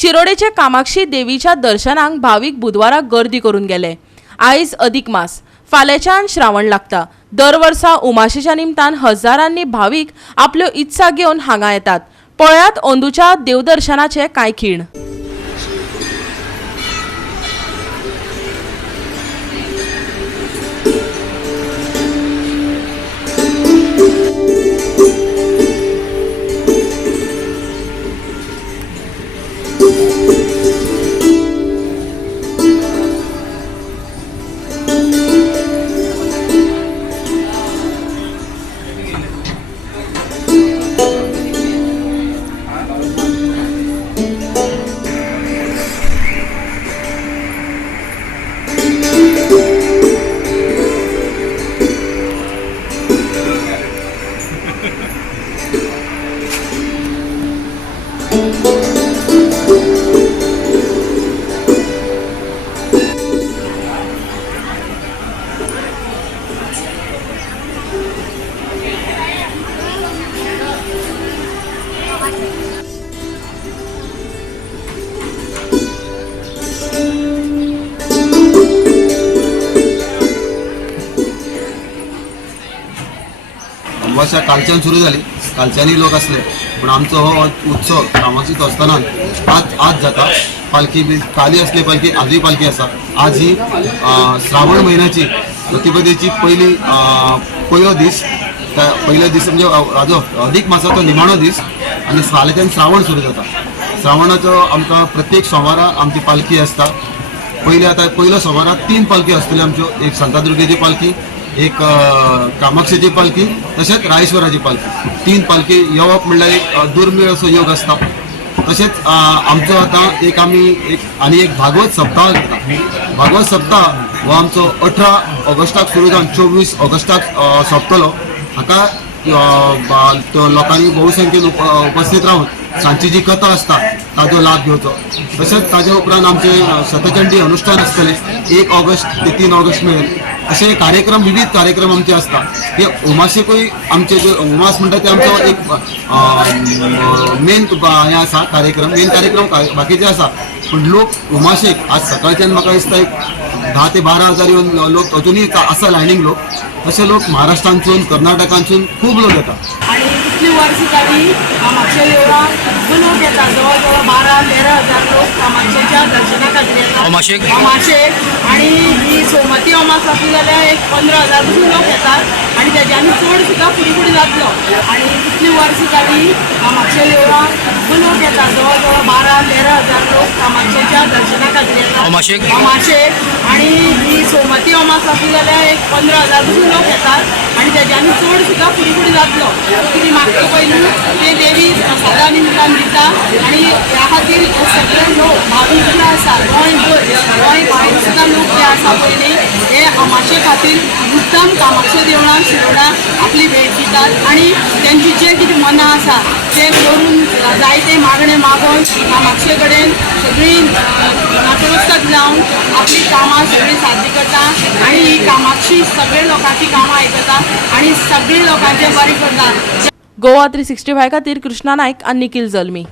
शिरोडेचे कामाक्षी देवीच्या दर्शनाक भाविक बुधवाराक गर्दी करून गेले। आयज अधिक मास, फाल्याच्यान श्रावण लागता। दर वर्सा उमाशेच्या निमतान हजारांनी भाविक आपल्यो इत्सा घेवन हांगा येतात। पळयात अंदूच्या देवदर्शनाचे कांय खीण। अमावस्या कालच्यान सुरू झाली, कालच्यानी लोक असले, पण आमचो हो उत्सव कामाक्षीचो असताना आज जाता। पालखी बी काली असली पालखी, आजही पालखी असा। आज ही श्रावण महिन्याची प्रतिपदेची पहिलो दीस म्हणजे हाजो अधिक मासाचो निमाणो दीस आणि फाल्याच्यान श्रावण सुरू जाता। श्रावणाचो आमकां प्रत्येक सोमारा आमची पालखी असता। पहिल्या सोमारा 3 पालखी आसतल्यो आमच्यो, एक शांतादुर्गेची पालखी, एक कामाक्षीची पालखी, तशेंच रायेश्वराची पालखी। 3 पालखी येवप म्हणल्यार एक दुर्मिळ असो योग असता। तशेंच आमचो आतां आनी एक भागवत सप्ताह जाता। भागवत सप्ताह हो आमचो 18 ऑगस्टाक सुरू जावन 24 ऑगस्टाक सोंपतलो। हाका लोकांनी बहुसंख्येन उपस्थित रावन सांची जी कथा असता ताजो लाभ घेवचो। तशेंच ताजे उपरांत आमचे शतचंडी अनुष्ठान आसतले 1 ऑगस्ट ते 3 ऑगस्ट मेरेन। असे कार्यक्रम, विविध कार्यक्रम आमचे असता। हे उमाशेकूय आमचे जे उमास म्हणटा ते आमचो एक मेन हे आसा कार्यक्रम, मेन कार्यक्रम बाकीचे आसा, पण लोक उमाशेक आज सकाळच्यान म्हाका दिसता एक 10 ते 12 हजार येवन लोक अजूनही आसा लायनीक लोक। असे लोक महाराष्ट्रांसून, कर्नाटकांसून खूब लोक येतात। आणि कितली वर्सां जाली कामाक्षी देवळाक खूब लोक येतात। जवळ जवळ 12-13 हजार लोक कामाक्षीच्या दर्शना खातीर येतात अमाशेक। आणि ही सोमती अमास आसली जाल्यार एक 15,000 लोक येतात आणि तेज्यानी चड सुद्दां फुडें जातलो। आणि कितली वर्सां जाली कामाक्षी देवळाक खूब लोक येतात। जवळ जवळ 12-13 हजार लोक कामाक्षीच्या दर्शना खातीर येतात अमाशेक। आणि ही सोमती अमास आसली जाल्यार एक 15,000 लोक येतात आणि तेज्यानी चड सुद्दां फुडें जातलो। कितें मागता पयलीं ते देवी सदा निमतान दिता आणि ह्या खातीर सगळे लोक भावीक जे आसा गोंय भायर सुद्दां लोक जे आसा पयलीं हे अमाशे खातीर मुद्दाम कामाक्षी देवळान शिरोडा आपली भेट दितात आणि तेंची जे कितें मनां आसा ते करून जायते मागणे मागून कामाक्षे कडेन सगळीं नतमस्तक जावन आपली कामां सगळीं साध्य करता आणि ही कामाक्षी सगळे लोकांची कामां आयकता आणि सगळी लोकांचे बरें करता। गोवा 365 खातीर कृष्णा नायक आनी निखिल जल्मी।